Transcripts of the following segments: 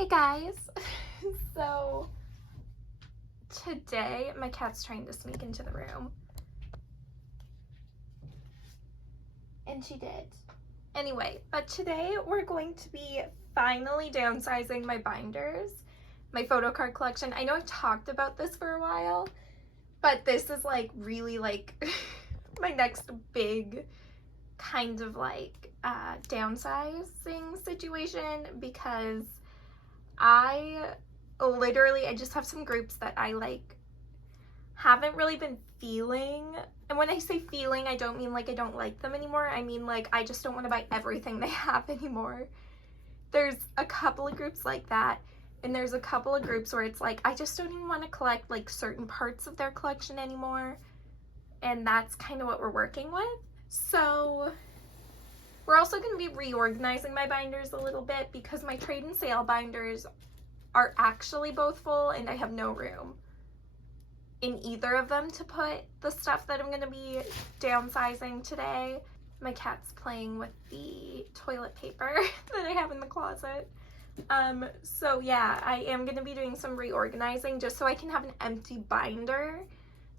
Hey guys, so today my cat's trying to sneak into the room and she did. Anyway, but today we're going to be finally downsizing my binders, my photo card collection. I know I've talked about this for a while, but this is like really like my next big kind of like downsizing situation, because I just have some groups that I like haven't really been feeling. And when I say feeling, I don't mean like I don't like them anymore. I mean like I just don't want to buy everything they have anymore. There's a couple of groups like that, and there's a couple of groups where it's like I just don't even want to collect like certain parts of their collection anymore. And that's kind of what we're working with. So we're also going to be reorganizing my binders a little bit, because my trade and sale binders are actually both full and I have no room in either of them to put the stuff that I'm going to be downsizing today. My cat's playing with the toilet paper that I have in the closet. So yeah, I am going to be doing some reorganizing just so I can have an empty binder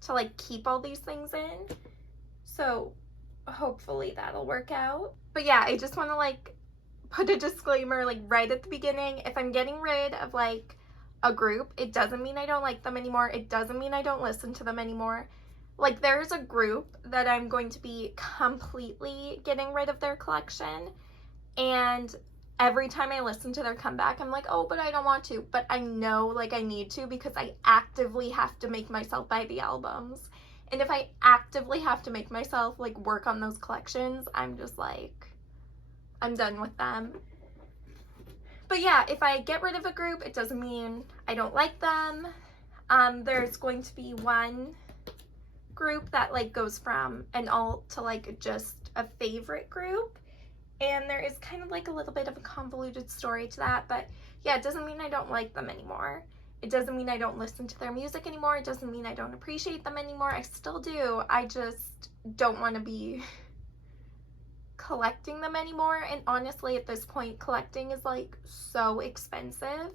to like keep all these things in. So hopefully that'll work out. But yeah, I just want to like put a disclaimer like right at the beginning. If I'm getting rid of like a group, it doesn't mean I don't like them anymore. It doesn't mean I don't listen to them anymore. Like there's a group that I'm going to be completely getting rid of their collection, and every time I listen to their comeback, I'm like, oh, but I don't want to. But I know like I need to, because I actively have to make myself buy the albums. And if I actively have to make myself like work on those collections, I'm just like, I'm done with them. But yeah, if I get rid of a group, it doesn't mean I don't like them. There's going to be one group that like goes from an alt to like just a favorite group. And there is kind of like a little bit of a convoluted story to that. But yeah, it doesn't mean I don't like them anymore. It doesn't mean I don't listen to their music anymore. It doesn't mean I don't appreciate them anymore. I still do. I just don't want to be collecting them anymore. And honestly, at this point, collecting is like so expensive.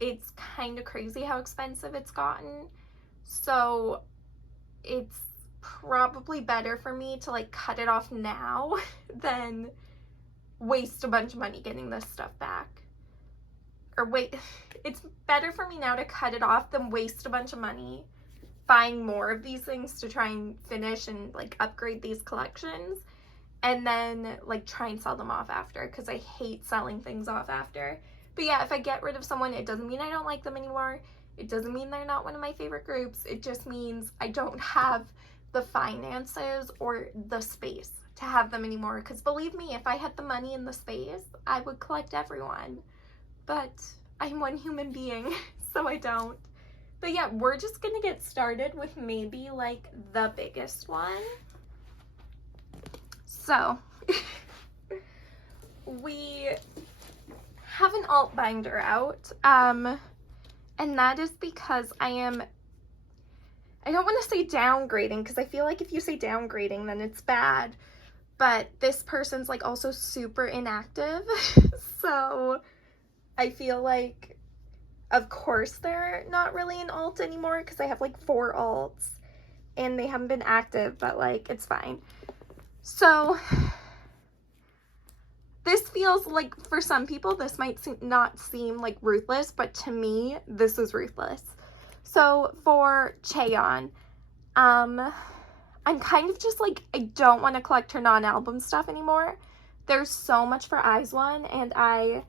It's kind of crazy how expensive it's gotten. So it's probably better for me to like cut it off now than waste a bunch of money getting this stuff back. Or wait, it's better for me now to cut it off than waste a bunch of money buying more of these things to try and finish and like upgrade these collections, and then like try and sell them off after, because I hate selling things off after. But yeah, if I get rid of someone, it doesn't mean I don't like them anymore. It doesn't mean they're not one of my favorite groups. It just means I don't have the finances or the space to have them anymore. Because believe me, if I had the money and the space, I would collect everyone. But I'm one human being, so I don't. But yeah, we're just gonna get started with maybe like the biggest one. So we have an alt binder out, and that is because I don't want to say downgrading, because I feel like if you say downgrading then it's bad, but this person's like also super inactive. So I feel like, of course, they're not really an alt anymore, because I have like 4 alts and they haven't been active, but like it's fine. So this feels like, for some people this might not seem like ruthless, but to me this is ruthless. So for Chaeyeon, I'm kind of just like, I don't want to collect her non-album stuff anymore. There's so much for ITZY, and I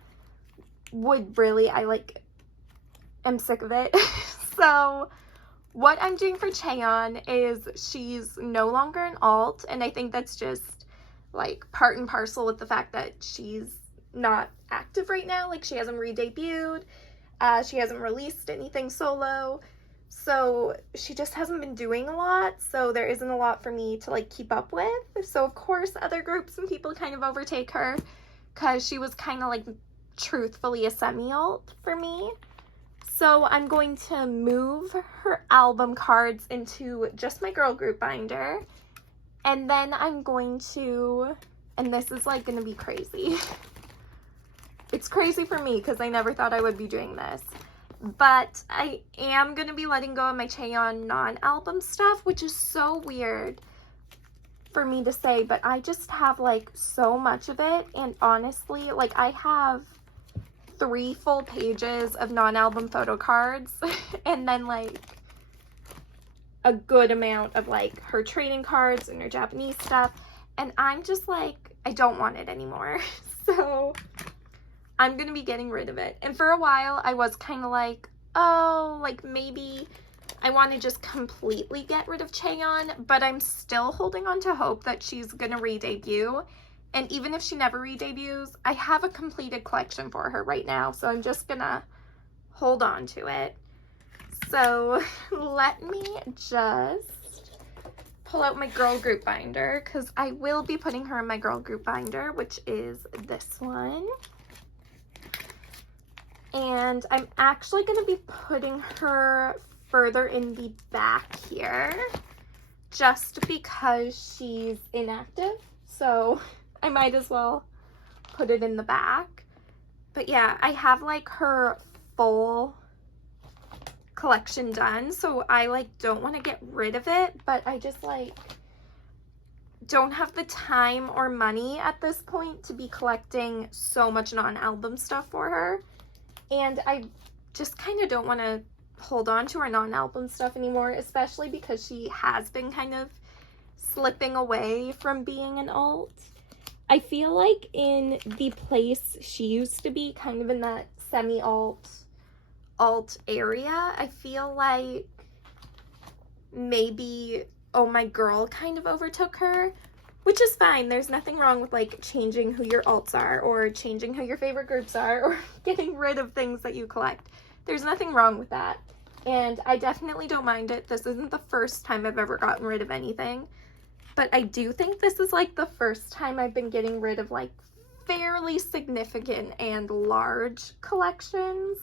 am sick of it. So what I'm doing for Chaeyeon is, she's no longer an alt, and I think that's just like part and parcel with the fact that she's not active right now. Like she hasn't re-debuted, she hasn't released anything solo, so she just hasn't been doing a lot, so there isn't a lot for me to like keep up with. So of course other groups and people kind of overtake her, because she was kind of like truthfully a semi-alt for me. So I'm going to move her album cards into just my girl group binder, and then I'm going to, and this is like going to be crazy, It's crazy for me because I never thought I would be doing this. But I am going to be letting go of my Chaeyeon non-album stuff, which is so weird for me to say, but I just have like so much of it. And honestly, like I have 3 full pages of non-album photo cards and then like a good amount of like her trading cards and her Japanese stuff. And I'm just like, I don't want it anymore. So I'm going to be getting rid of it. And for a while, I was kind of like, oh, like maybe I want to just completely get rid of Chaeyeon, but I'm still holding on to hope that she's going to re-debut. And even if she never re-debuts, I have a completed collection for her right now. So I'm just going to hold on to it. So let me just pull out my girl group binder because I will be putting her in my girl group binder, which is this one. And I'm actually going to be putting her further in the back here just because she's inactive. So I might as well put it in the back. But yeah, I have like her full collection done. So I like don't want to get rid of it, but I just like don't have the time or money at this point to be collecting so much non-album stuff for her. And I just kind of don't want to hold on to her non-album stuff anymore, especially because she has been kind of slipping away from being an alt. I feel like in the place she used to be, kind of in that semi-alt, alt area, I feel like maybe Oh My Girl kind of overtook her, which is fine. There's nothing wrong with like changing who your alts are or changing who your favorite groups are or getting rid of things that you collect. There's nothing wrong with that. And I definitely don't mind it. This isn't the first time I've ever gotten rid of anything. But I do think this is like the first time I've been getting rid of like fairly significant and large collections.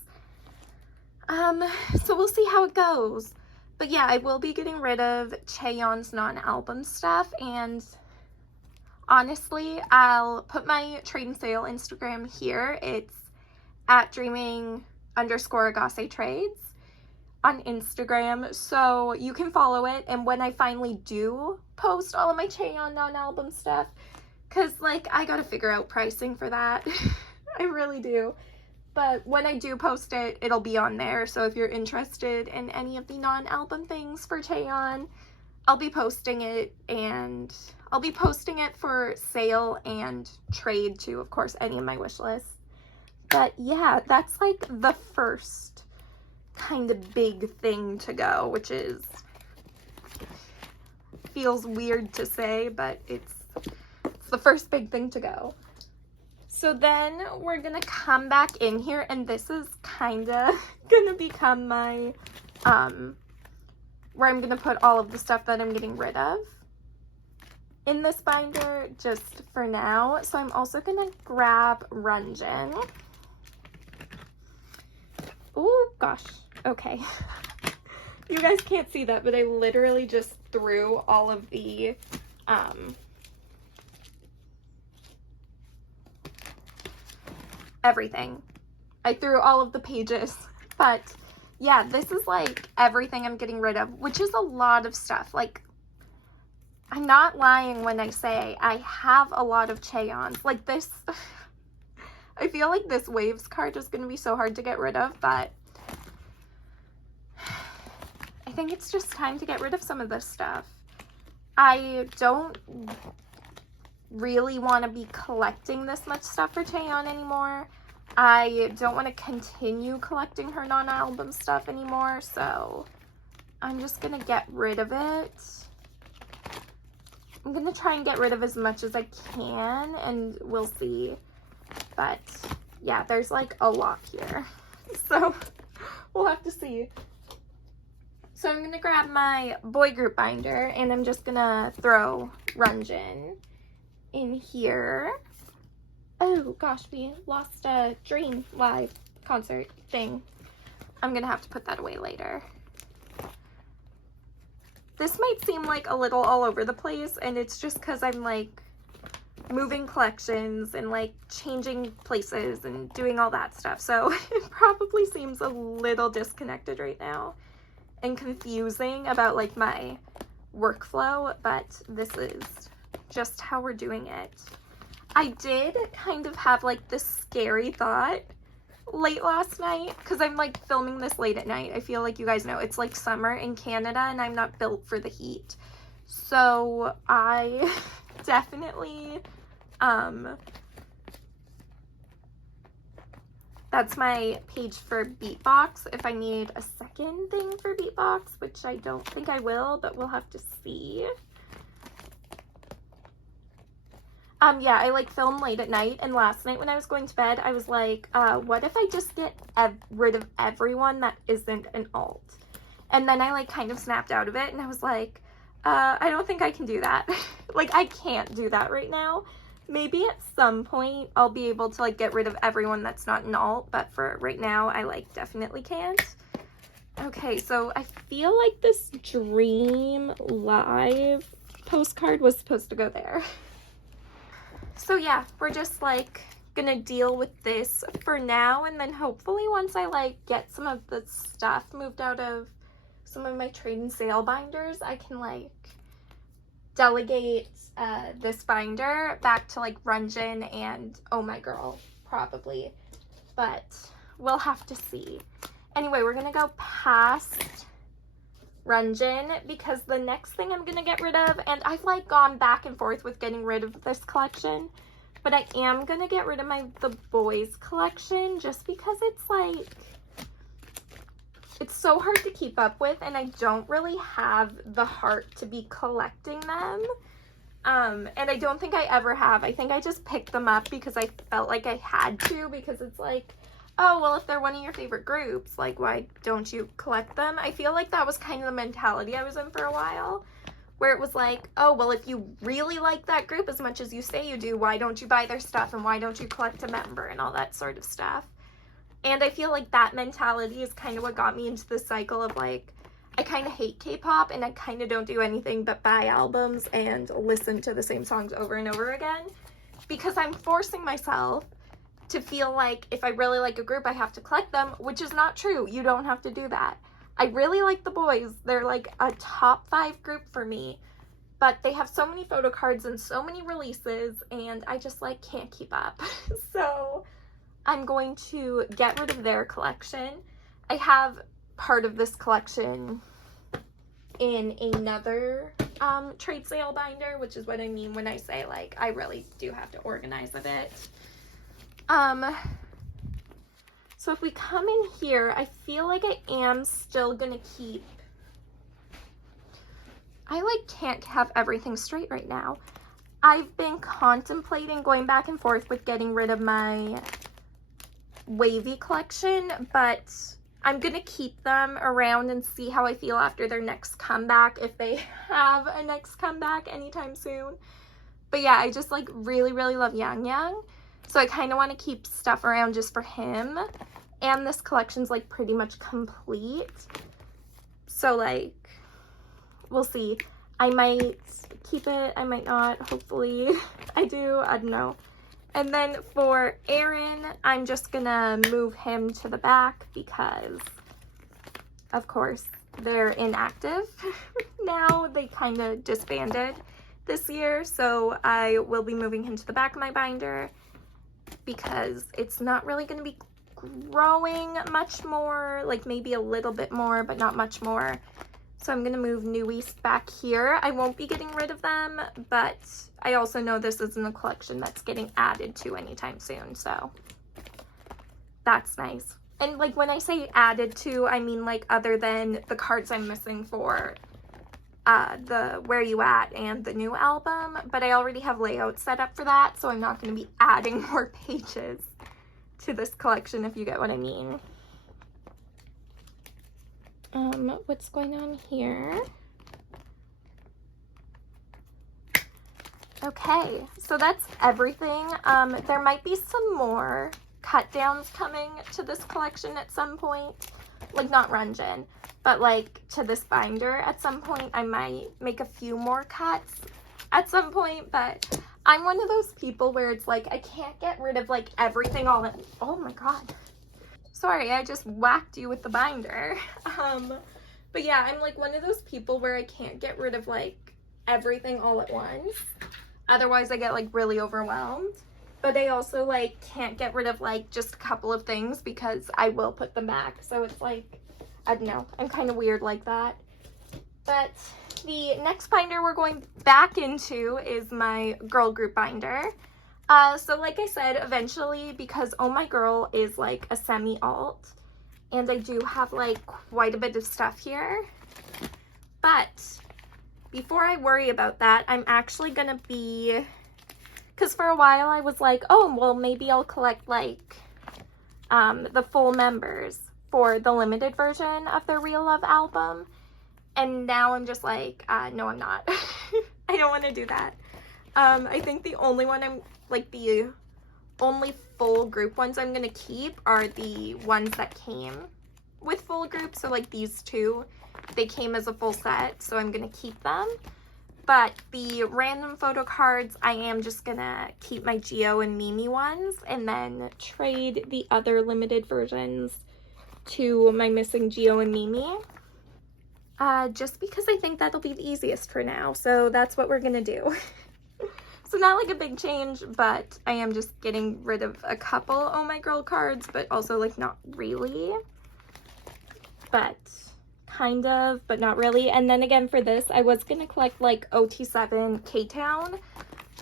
So we'll see how it goes. But yeah, I will be getting rid of Chaeyeon's non-album stuff, and honestly, I'll put my trade and sale Instagram here. It's at dreaming_agase trades on Instagram. So you can follow it. And when I finally do post all of my Chaeyeon non-album stuff, because like I gotta figure out pricing for that. I really do. But when I do post it, it'll be on there. So if you're interested in any of the non-album things for Chaeyeon, I'll be posting it, and I'll be posting it for sale and trade too, of course, any of my wish lists. But yeah, that's like the first kind of big thing to go, which is, feels weird to say, but it's the first big thing to go. So then we're gonna come back in here, and this is kind of gonna become my, where I'm gonna put all of the stuff that I'm getting rid of in this binder just for now. So I'm also gonna grab Runjin. Oh gosh, okay. You guys can't see that, but I literally just threw all of the, everything. I threw all of the pages, but yeah, this is like everything I'm getting rid of, which is a lot of stuff. Like, I'm not lying when I say I have a lot of Chaeyeons. Like this, I feel like this Waves card is going to be so hard to get rid of, but I think it's just time to get rid of some of this stuff. I don't really want to be collecting this much stuff for Chaeyeon anymore. I don't want to continue collecting her non-album stuff anymore, so I'm just going to get rid of it. I'm going to try and get rid of as much as I can, and we'll see. But yeah, there's like a lot here, so we'll have to see. So I'm going to grab my boy group binder, and I'm just going to throw Runjin in here. Oh gosh, we lost a Dream live concert thing. I'm gonna have to put that away later. This might seem like a little all over the place, and it's just because I'm like moving collections and like changing places and doing all that stuff. So it probably seems a little disconnected right now and confusing about like my workflow, but this is just how we're doing it. I did kind of have like this scary thought late last night because I'm like filming this late at night. I feel like you guys know it's like summer in Canada and I'm not built for the heat. So I definitely, that's my page for Beatbox. If I need a second thing for Beatbox, which I don't think I will, but we'll have to see. Yeah, I like film late at night, and last night when I was going to bed, I was like, what if I just get rid of everyone that isn't an alt? And then I like kind of snapped out of it, and I was like, I don't think I can do that. Like, I can't do that right now. Maybe at some point I'll be able to like get rid of everyone that's not an alt, but for right now, I like definitely can't. Okay, so I feel like this Dream Live postcard was supposed to go there. So yeah, we're just like gonna deal with this for now, and then hopefully once I like get some of the stuff moved out of some of my trade and sale binders, I can like delegate this binder back to like Runjin and Oh My Girl probably, but we'll have to see. Anyway, we're gonna go past Runjin because the next thing I'm gonna get rid of, and I've like gone back and forth with getting rid of this collection, but I am gonna get rid of the Boyz collection just because it's like, it's so hard to keep up with and I don't really have the heart to be collecting them. And I don't think I ever have. I think I just picked them up because I felt like I had to, because it's like, oh, well, if they're one of your favorite groups, like, why don't you collect them? I feel like that was kind of the mentality I was in for a while, where it was like, oh, well, if you really like that group as much as you say you do, why don't you buy their stuff and why don't you collect a member and all that sort of stuff? And I feel like that mentality is kind of what got me into the cycle of like, I kind of hate K-pop and I kind of don't do anything but buy albums and listen to the same songs over and over again, because I'm forcing myself to feel like if I really like a group, I have to collect them, which is not true. You don't have to do that. I really like the Boyz. They're like a top 5 group for me, but they have so many photo cards and so many releases, and I just like can't keep up. So I'm going to get rid of their collection. I have part of this collection in another trade sale binder, which is what I mean when I say like I really do have to organize a bit. So if we come in here, I feel like I am still gonna keep, I like can't have everything straight right now. I've been contemplating going back and forth with getting rid of my wavy collection, but I'm gonna keep them around and see how I feel after their next comeback, if they have a next comeback anytime soon. But yeah, I just like really, really love Yang Yang. So I kind of want to keep stuff around just for him. And this collection's like pretty much complete. So like, we'll see. I might keep it, I might not, hopefully I do, I don't know. And then for Aaron, I'm just gonna move him to the back because, of course, they're inactive now. They kind of disbanded this year, so I will be moving him to the back of my binder because it's not really going to be growing much more, like maybe a little bit more, but not much more. So I'm going to move New East back here. I won't be getting rid of them, but I also know this isn't a collection that's getting added to anytime soon, so that's nice. And like when I say added to, I mean like other than the cards I'm missing for the Where You At and the new album, but I already have layouts set up for that, so I'm not going to be adding more pages to this collection, if you get what I mean. What's going on here? Okay, so that's everything. There might be some more cut downs coming to this collection at some point, like not Runjin, but like to this binder at some point. I might make a few more cuts at some point, but I'm one of those people where it's like I can't get rid of like everything all at, oh my god. Sorry, I just whacked you with the binder. But yeah, I'm like one of those people where I can't get rid of like everything all at once. Otherwise I get like really overwhelmed. But I also like can't get rid of like just a couple of things because I will put them back. So it's like, I don't know, I'm kind of weird like that. But the next binder we're going back into is my girl group binder. So like I said, eventually, because Oh My Girl is like a semi-alt, and I do have like quite a bit of stuff here. But before I worry about that, I'm actually gonna be, because for a while I was like, oh, well, maybe I'll collect like the full members for the limited version of the Real Love album. And now I'm just like, no, I'm not. I don't want to do that. I think the only one the only full group ones I'm going to keep are the ones that came with full groups. So like these two, they came as a full set, so I'm going to keep them. But the random photo cards, I am just going to keep my Gio and Mimi ones and then trade the other limited versions to my missing Gio and Mimi. Just because I think that'll be the easiest for now. So that's what we're gonna do. So not like a big change, but I am just getting rid of a couple Oh My Girl cards, but also like not really. But kind of, but not really. And then again for this, I was gonna collect like OT7 K-Town,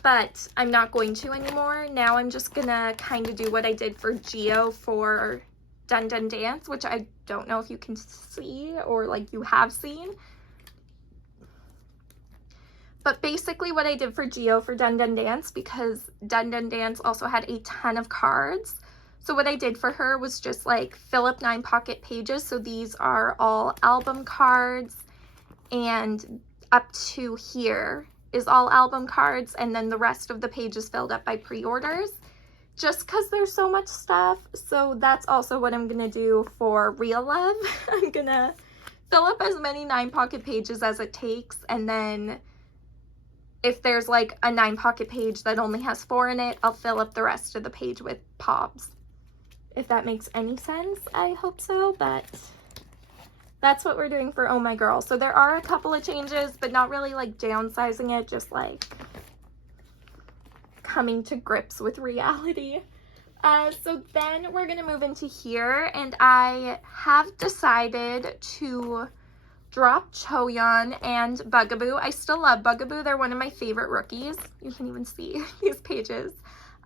but I'm not going to anymore. Now I'm just gonna kind of do what I did for Gio for Dun Dun Dance, which I don't know if you can see or like you have seen. But basically what I did for Gio for Dun Dun Dance, because Dun Dun Dance also had a ton of cards. So what I did for her was just like fill up 9 pocket pages. So these are all album cards, and up to here is all album cards, and then the rest of the page is filled up by pre-orders. Just because there's so much stuff. So that's also what I'm gonna do for Real Love. I'm gonna fill up as many 9 pocket pages as it takes, and then if there's like a 9 pocket page that only has 4 in it, I'll fill up the rest of the page with POBs. If that makes any sense, I hope so, but that's what we're doing for Oh My Girl. So there are a couple of changes, but not really like downsizing it, just like coming to grips with reality. So then we're gonna move into here, and I have decided to drop Chaeyeon and Bugaboo. I still love Bugaboo. They're one of my favorite rookies. You can even see these pages.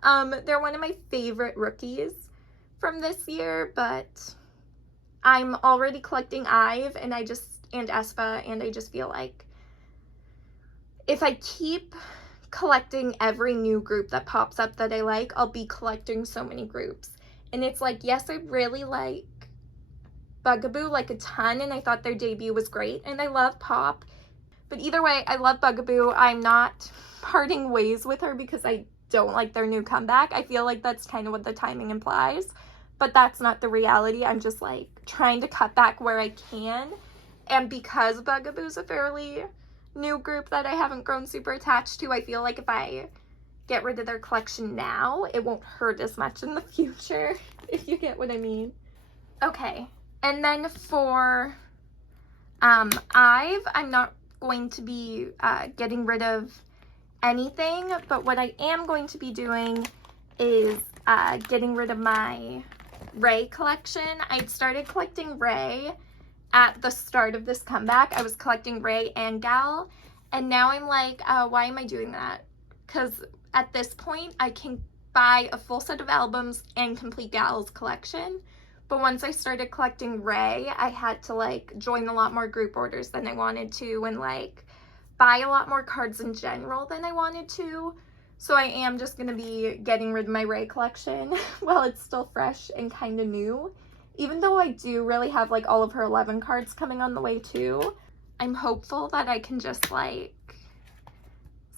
They're one of my favorite rookies from this year, but I'm already collecting IVE and aespa, and I just feel like if I keep collecting every new group that pops up that I like, I'll be collecting so many groups. And it's like, yes, I really like Bugaboo like a ton, and I thought their debut was great, and I love Pop, but either way, I love Bugaboo. I'm not parting ways with her because I don't like their new comeback. I feel like that's kind of what the timing implies, but that's not the reality. I'm just like trying to cut back where I can, and because Bugaboo's a fairly new group that I haven't grown super attached to, I feel like if I get rid of their collection now, it won't hurt as much in the future, if you get what I mean. Okay, and then for IVE, I'm not going to be getting rid of anything, but what I am going to be doing is getting rid of my Ray collection. I started collecting Ray at the start of this comeback. I was collecting Ray and Gal, and now I'm like, why am I doing that? Because at this point, I can buy a full set of albums and complete Gal's collection. But once I started collecting Ray, I had to like join a lot more group orders than I wanted to, and like buy a lot more cards in general than I wanted to. So I am just going to be getting rid of my Ray collection while it's still fresh and kind of new. Even though I do really have like all of her 11 cards coming on the way too, I'm hopeful that I can just like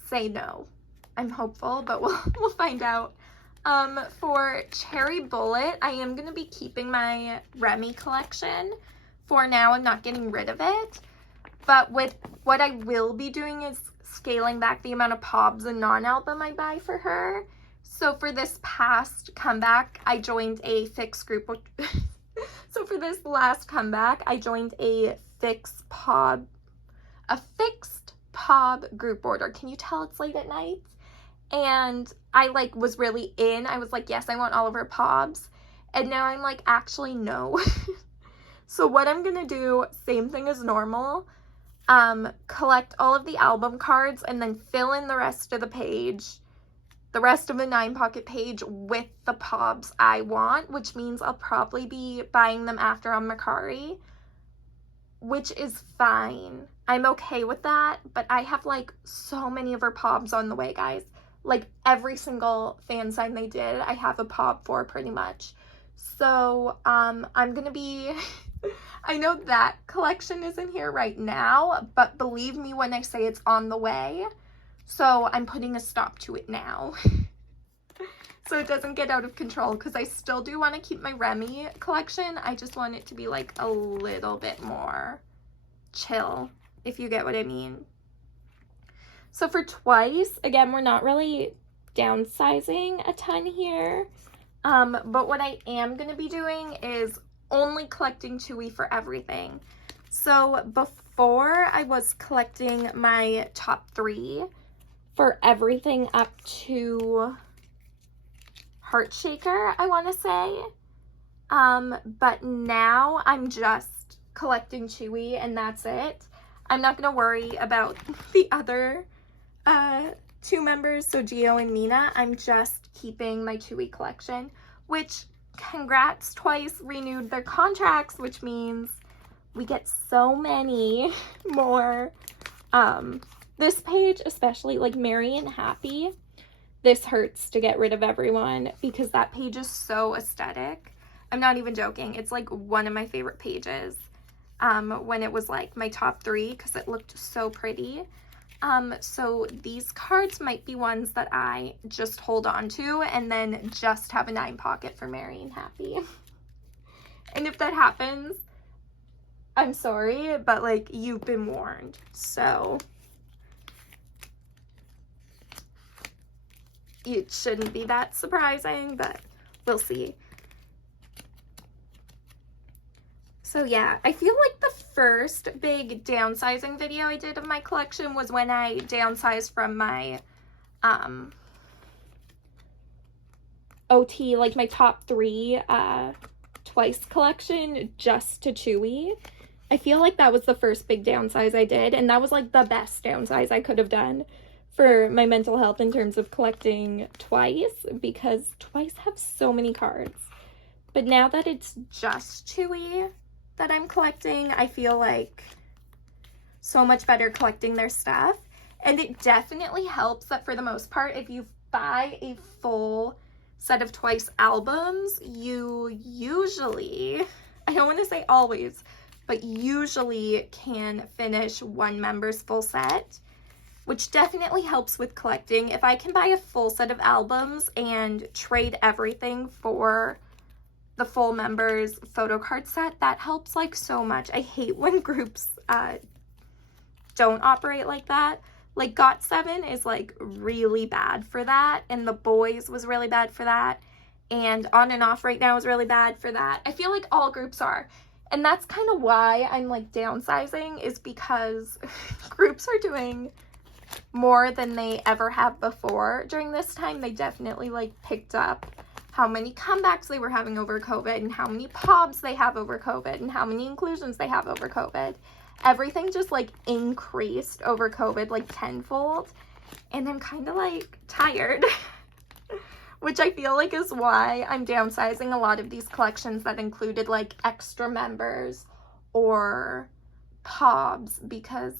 say no. I'm hopeful, but we'll find out. For Cherry Bullet, I am going to be keeping my Remy collection. For now, I'm not getting rid of it. But with what I will be doing is scaling back the amount of pobs and non-album I buy for her. So for this past comeback, I joined a fixed group. So for this last comeback, I joined a fixed pob group order. Can you tell it's late at night? And I like was really in. I was like, yes, I want all of her pobs. And now I'm like, actually, no. So what I'm gonna do, same thing as normal, collect all of the album cards and then fill in the rest of the page, the rest of the 9-pocket page with the pobs I want, which means I'll probably be buying them after on Mercari, which is fine. I'm okay with that, but I have like so many of her pobs on the way, guys. Like every single fan sign they did, I have a pob for pretty much. So I'm gonna be I know that collection isn't here right now, but believe me when I say it's on the way. So I'm putting a stop to it now. So it doesn't get out of control, because I still do want to keep my Remy collection. I just want it to be like a little bit more chill, if you get what I mean. So for Twice, again, we're not really downsizing a ton here. But what I am going to be doing is only collecting Chewy for everything. So before I was collecting my top 3 for everything up to Heart Shaker, I want to say. But now I'm just collecting Chewy and that's it. I'm not going to worry about the other 2 members, so Gio and Mina. I'm just keeping my Chewy collection, which, congrats, Twice renewed their contracts, which means we get so many more. This page, especially, like Merry and Happy, this hurts to get rid of everyone because that page is so aesthetic. I'm not even joking. It's like one of my favorite pages when it was like my top 3 because it looked so pretty. So these cards might be ones that I just hold on to and then just have a 9-pocket for Merry and Happy. And if that happens, I'm sorry, but like you've been warned. So it shouldn't be that surprising, but we'll see. So yeah, I feel like the first big downsizing video I did of my collection was when I downsized from my OT, like my top 3 Twice collection just to Chewy. I feel like that was the first big downsize I did, and that was like the best downsize I could have done for my mental health in terms of collecting Twice, because Twice have so many cards. But now that it's just Chewy that I'm collecting, I feel like so much better collecting their stuff. And it definitely helps that for the most part, if you buy a full set of Twice albums, you usually, I don't want to say always, but usually can finish one member's full set, which definitely helps with collecting. If I can buy a full set of albums and trade everything for the full members photo card set, that helps like so much. I hate when groups don't operate like that. Like GOT7 is like really bad for that, and the Boyz was really bad for that, and On and Off right now is really bad for that. I feel like all groups are, and that's kind of why I'm like downsizing, is because groups are doing more than they ever have before during this time. They definitely like picked up how many comebacks they were having over COVID, and how many pobs they have over COVID, and how many inclusions they have over COVID. Everything just like increased over COVID like tenfold, and I'm kind of like tired, which I feel like is why I'm downsizing a lot of these collections that included like extra members or pobs, because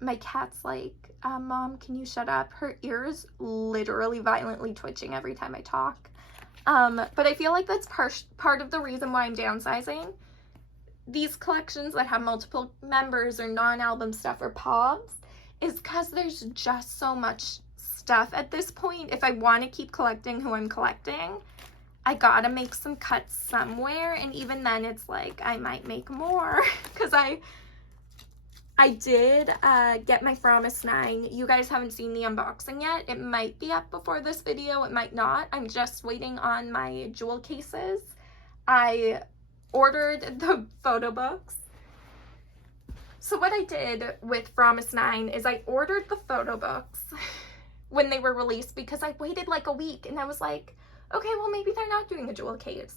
my cat's like, Mom, can you shut up? Her ears literally violently twitching every time I talk. But I feel like that's part of the reason why I'm downsizing these collections that have multiple members or non-album stuff or pobs, is because there's just so much stuff at this point. If I want to keep collecting who I'm collecting, I gotta make some cuts somewhere, and even then it's like I might make more because I I did get my Promise 9. You guys haven't seen the unboxing yet. It might be up before this video. It might not. I'm just waiting on my jewel cases. I ordered the photo books. So what I did with Promise 9 is I ordered the photo books when they were released because I waited like a week and I was like, okay, well maybe they're not doing a jewel case.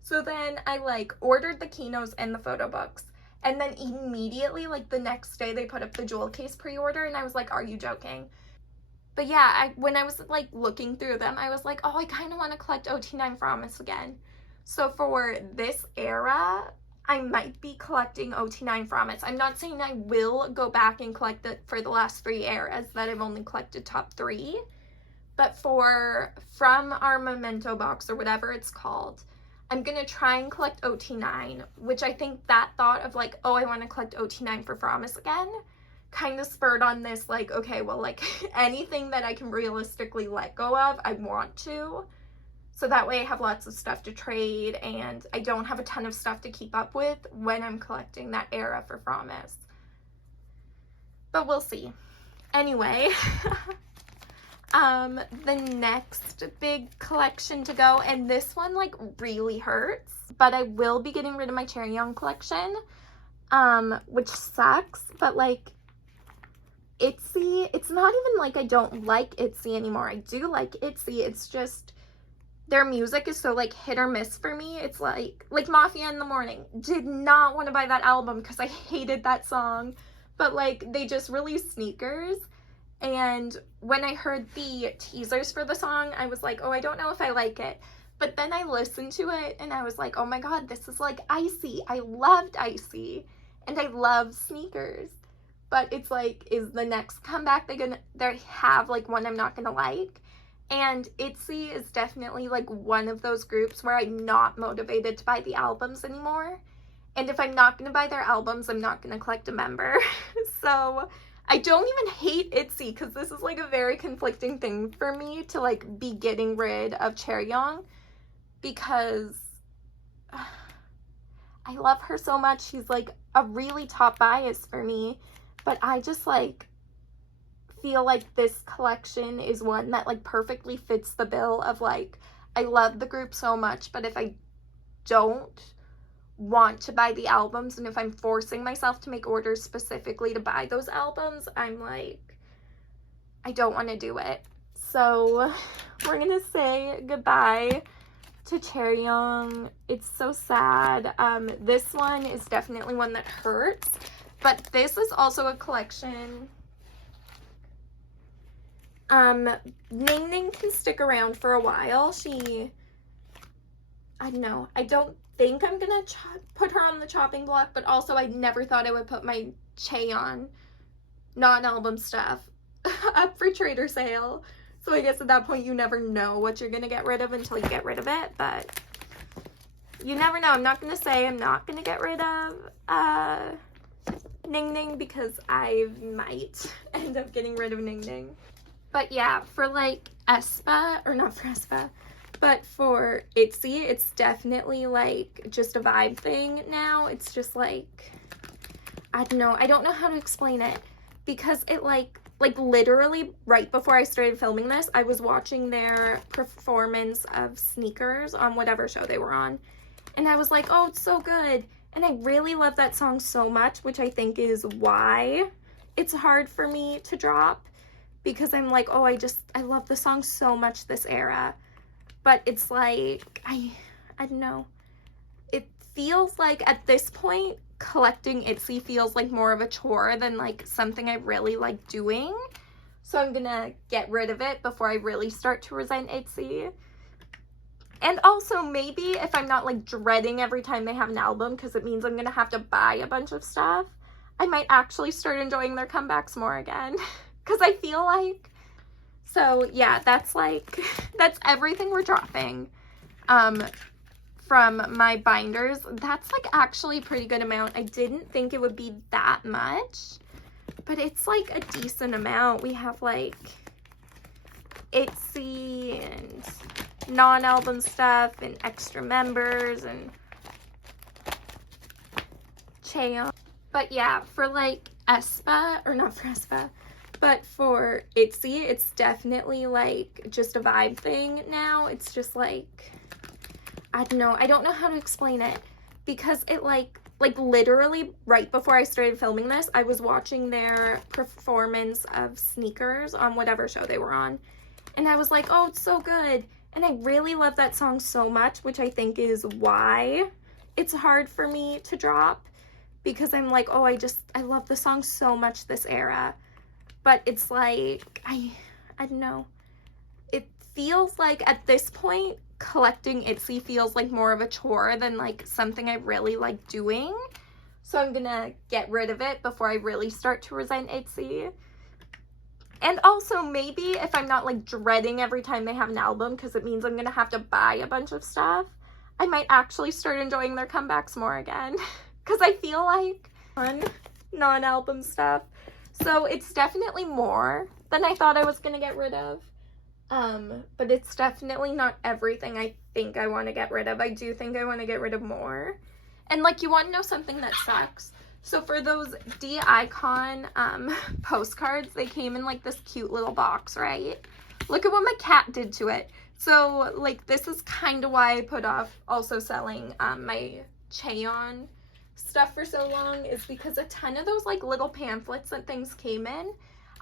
So then I like ordered the keynotes and the photo books. And then immediately, like the next day, they put up the jewel case pre-order, and I was like, are you joking? But yeah, when I was like looking through them, I was like, oh, I kind of want to collect OT9 Promise again. So for this era, I might be collecting OT9 Promise. I'm not saying I will go back and collect it for the last 3 eras that I've only collected top 3. But from our Memento box or whatever it's called, I'm going to try and collect OT9, which I think that thought of like, oh, I want to collect OT9 for Promise again, kind of spurred on this like, okay, well, like anything that I can realistically let go of, I want to. So that way I have lots of stuff to trade and I don't have a ton of stuff to keep up with when I'm collecting that era for Promise. But we'll see. Anyway, the next big collection to go, and this one like really hurts, but I will be getting rid of my Chaeyeon collection, which sucks, but like ITZY, it's not even like I don't like ITZY anymore. I do like ITZY, it's just their music is so like hit or miss for me. It's like Mafia in the Morning. Did not want to buy that album because I hated that song, but like they just released Sneakers. And when I heard the teasers for the song, I was like, oh, I don't know if I like it. But then I listened to it and I was like, oh my god, this is like ITZY. I loved ITZY and I love Sneakers. But it's like, is the next comeback they have like one I'm not gonna like? And ITZY is definitely like one of those groups where I'm not motivated to buy the albums anymore. And if I'm not gonna buy their albums, I'm not gonna collect a member. So I don't even hate ITZY because this is like a very conflicting thing for me to like be getting rid of Chaeyeon because I love her so much. She's like a really top bias for me, but I just like feel like this collection is one that like perfectly fits the bill of like, I love the group so much, but if I don't want to buy the albums and if I'm forcing myself to make orders specifically to buy those albums, I'm like, I don't want to do it. So we're gonna say goodbye to Chaeyeon. It's so sad. This one is definitely one that hurts, but this is also a collection. Ning Ning can stick around for a while. I don't know, I don't think I'm gonna put her on the chopping block, but also I never thought I would put my Chaeyeon non-album stuff up for trade or sale. So I guess at that point you never know what you're gonna get rid of until you get rid of it, but you never know. I'm not gonna say I'm not gonna get rid of Ning Ning because I might end up getting rid of Ning Ning. But yeah, for like aespa, or not for aespa, but for ITZY, it's definitely like just a vibe thing now. It's just like, I don't know how to explain it, because it like literally right before I started filming this, I was watching their performance of Sneakers on whatever show they were on, and I was like, oh, it's so good. And I really love that song so much, which I think is why it's hard for me to drop, because I'm like, oh, I love the song so much this era. But it's like, I don't know. It feels like at this point, collecting ITZY feels like more of a chore than like something I really like doing. So I'm gonna get rid of it before I really start to resent ITZY. And also maybe if I'm not like dreading every time they have an album, because it means I'm gonna have to buy a bunch of stuff, I might actually start enjoying their comebacks more again. Because I feel like, so yeah, that's everything we're dropping from my binders. That's like actually a pretty good amount. I didn't think it would be that much, but it's like a decent amount. We have like ITZY and non-album stuff and extra members and Chaeyeon. But yeah, for like aespa, or not for aespa, but for ITZY, it's definitely like just a vibe thing now. It's just like, I don't know how to explain it, because it like literally right before I started filming this, I was watching their performance of Sneakers on whatever show they were on, and I was like, oh, it's so good. And I really love that song so much, which I think is why it's hard for me to drop, because I'm like, oh, I love the song so much this era. But it's like, I don't know. It feels like at this point, collecting ITZY feels like more of a chore than like something I really like doing. So I'm gonna get rid of it before I really start to resent ITZY. And also maybe if I'm not like dreading every time they have an album, because it means I'm gonna have to buy a bunch of stuff, I might actually start enjoying their comebacks more again. Because I feel like on non-album stuff. So it's definitely more than I thought I was gonna get rid of. But it's definitely not everything I think I want to get rid of. I do think I want to get rid of more. And like, you want to know something that sucks? So for those D-Icon postcards, they came in like this cute little box, right? Look at what my cat did to it. So like, this is kind of why I put off also selling my Chaeyeon stuff for so long, is because a ton of those like little pamphlets that things came in,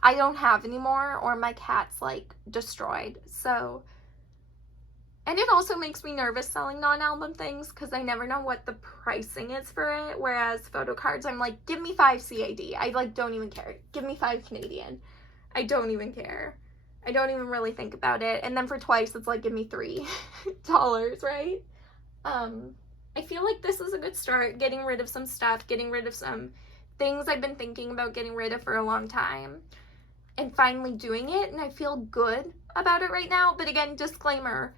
I don't have anymore, or my cat's like destroyed. So, and it also makes me nervous selling non-album things, because I never know what the pricing is for it. Whereas photo cards, I'm like, give me 5 CAD. I like don't even care. Give me 5 Canadian. I don't even care. I don't even really think about it. And then for twice, it's like, give me $3, right? I feel like this is a good start, getting rid of some stuff, getting rid of some things I've been thinking about getting rid of for a long time, and finally doing it, and I feel good about it right now. But again, disclaimer,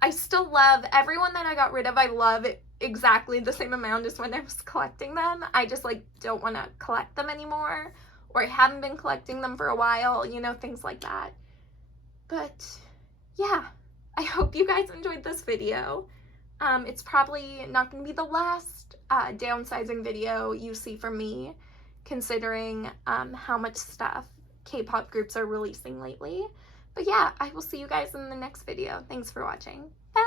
I still love everyone that I got rid of. I love it exactly the same amount as when I was collecting them. I just like don't want to collect them anymore, or I haven't been collecting them for a while, you know, things like that. But yeah, I hope you guys enjoyed this video. It's probably not going to be the last downsizing video you see from me, considering how much stuff K-pop groups are releasing lately. But yeah, I will see you guys in the next video. Thanks for watching. Bye!